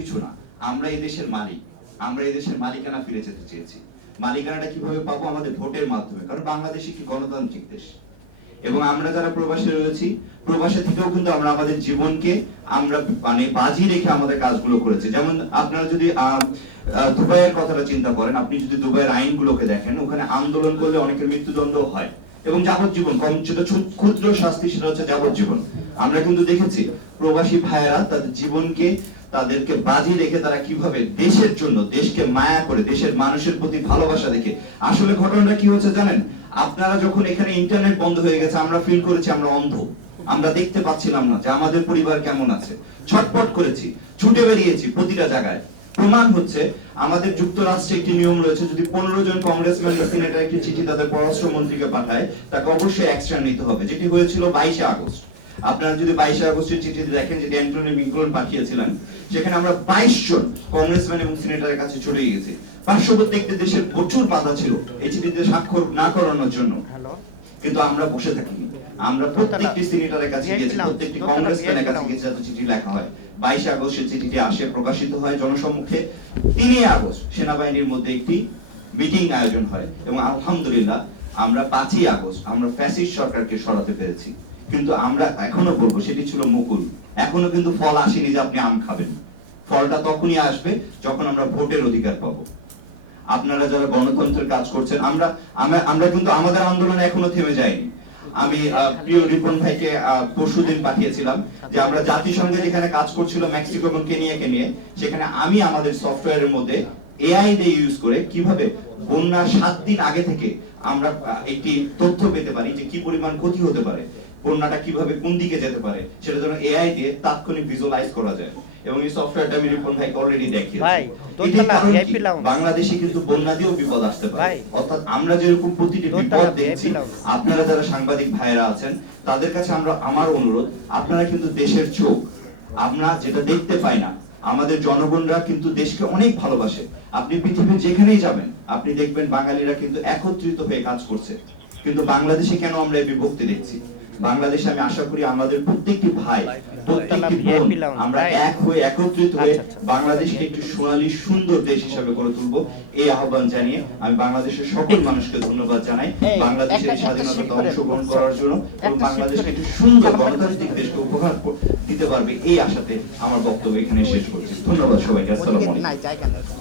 কিছু না, আমরা এই দেশের মালিক, আমরা এই দেশের মালিকানা ফিরে যেতে চেয়েছি। মালিকানাটা কিভাবে পাবো? আমাদের ভোটের মাধ্যমে, কারণ বাংলাদেশ একটি গণতান্ত্রিক দেশ। এবং আমরা যারা প্রবাসে রয়েছি, প্রবাসে থেকেও কিন্তু আমরা আমাদের জীবনকে আমরা মানে বাজি রেখে আমাদের কাজগুলো করেছি। যেমন আপনারা যদি দুবাইয়ের কথাটা চিন্তা করেন, আপনি যদি দুবাইয়ের আইনগুলোকে দেখেন, ওখানে আন্দোলন করলে অনেকের মৃত্যুদণ্ড হয় এবং যাবজ্জীবন, কম যেটা ক্ষুদ্র শাস্তি সেটা হচ্ছে যাবজ্জীবন। আমরা কিন্তু দেখেছি প্রবাসী ভাইয়েরা তাদের জীবনকে তাদেরকে বাজি রেখে তারা কিভাবে দেশের জন্য, দেশকে মায়া করে, দেশের মানুষের প্রতি ভালোবাসা দেখে। আসলে ঘটনাটা কি হচ্ছে জানেন? আপনারা যখন এখানে ইন্টারনেট বন্ধ হয়ে গেছে, আমরা ফিল করেছি আমরা অন্ধ, আমরা দেখতে পাচ্ছিলাম না যে আমাদের পরিবার কেমন আছে। ছটপট করেছি, ছুটে বেরিয়েছি প্রতিটা জায়গায়। প্রমাণ হচ্ছে আমাদের যুক্তরাষ্ট্রে একটি নিয়ম রয়েছে, যদি 15 জন কংগ্রেসম্যান বা সিনেটর একটি চিঠি তাদের পররাষ্ট্র মন্ত্রীকে পাঠায়, তাকে অবশ্যই অ্যাকশন নিতে হবে, যেটি হয়েছিল 22 আগস্ট। আপনারা যদি 22 আগস্টের চিঠিতে দেখেন, যেটি অ্যান্টনি ব্লিংকন পাঠিয়েছিলেন, সেখানে আমরা 22 জন কংগ্রেসম্যান এবং সিনেটরের কাছে ছুটে গিয়েছি। পার্শ্ববর্তী একটি দেশের প্রচুর বাধা ছিল এই চিঠিতে স্বাক্ষর না করানোর জন্য, কিন্তু আমরা বসে থাকিনি। আমরা প্রত্যেকটি সিনেটরের কাছে গিয়েছি, প্রত্যেকটি কংগ্রেসম্যানের কাছে গিয়েছি, যাতে চিঠি লেখা হয়। 22 আগস্টের চিঠিটি আসে, প্রকাশিত হয় জনসম্মুখে। 3 আগস্ট সেনাবাহিনীর মধ্যে একটি মিটিং আয়োজন হয় এবং আলহামদুলিল্লাহ আমরা 5 আগস্ট আমরা ফ্যাসিস্ট সরকারকে সরাতে পেরেছি। কিন্তু আমরা এখনো বলবো সেটি ছিল মুকুল, এখনো কিন্তু ফল আসেনি যে আপনি আম খাবেন। ফলটা তখনই আসবে যখন আমরা ভোটের অধিকার পাবো। আপনারা যারা গণতন্ত্রের কাজ করছেন, আমরা কিন্তু আমাদের আন্দোলন এখনো থেমে যায়নি। আমি প্রিয় রিপন ভাইকে পরশুদিন পাঠিয়েছিলাম যে আমরা জাতিসংঘে যেখানে কাজ করছিল মেক্সিকো এবং কেনিয়াকে নিয়ে, সেখানে আমি আমাদের সফটওয়্যারের মধ্যে এআই দিয়ে ইউজ করে কিভাবে বন্যার 7 দিন আগে থেকে আমরা একটি তথ্য পেতে পারি যে কি পরিমাণ ক্ষতি হতে পারে, বন্যাটা কিভাবে কোন দিকে যেতে পারে, সেটা যেন এআই দিয়ে তাৎক্ষণিক ভিজুয়ালাইজ করা যায়। এবং এই সফটওয়্যারটা আমি রিপন ভাইকে অলরেডি দেখিয়েছি। বাংলাদেশে কিন্তু বন্যা দিয়েও বিপদ আসতে পারে, অর্থাৎ আমরা যেরকম প্রতিটি বিপদ দেখছি, আপনারা যারা সাংবাদিক ভাইরা আছেন তাদের কাছে আমার অনুরোধ, আপনারা কিন্তু দেশের চোখ, আমরা যেটা দেখতে পাই না। আমাদের জনগণরা কিন্তু দেশকে অনেক ভালোবাসে। আপনি পৃথিবীর যেখানেই যাবেন, আপনি দেখবেন বাঙালিরা কিন্তু একত্রিত হয়ে কাজ করছে। কিন্তু বাংলাদেশে কেন আমরা এই বিভক্তি দেখছি? বাংলাদেশে আমি আশা করি আমাদের প্রত্যেকটি ভাই, প্রত্যেকটি বোন, আমরা এক হয়ে একত্রিত হয়ে বাংলাদেশকে একটি সোনালী সুন্দর দেশ হিসেবে গড়ে তুলবো। এই আহ্বান জানিয়ে আমি বাংলাদেশের সকল মানুষকে ধন্যবাদ জানাই বাংলাদেশের স্বাধীনতাতে অংশগ্রহণ করার জন্য, এবং বাংলাদেশকে একটি সুন্দর গণতান্ত্রিক দেশকে উপহার দিতে পারবে এই আশাতে আমার বক্তব্য এখানে শেষ করছি। ধন্যবাদ সবাইকে। আসসালামু আলাইকুম।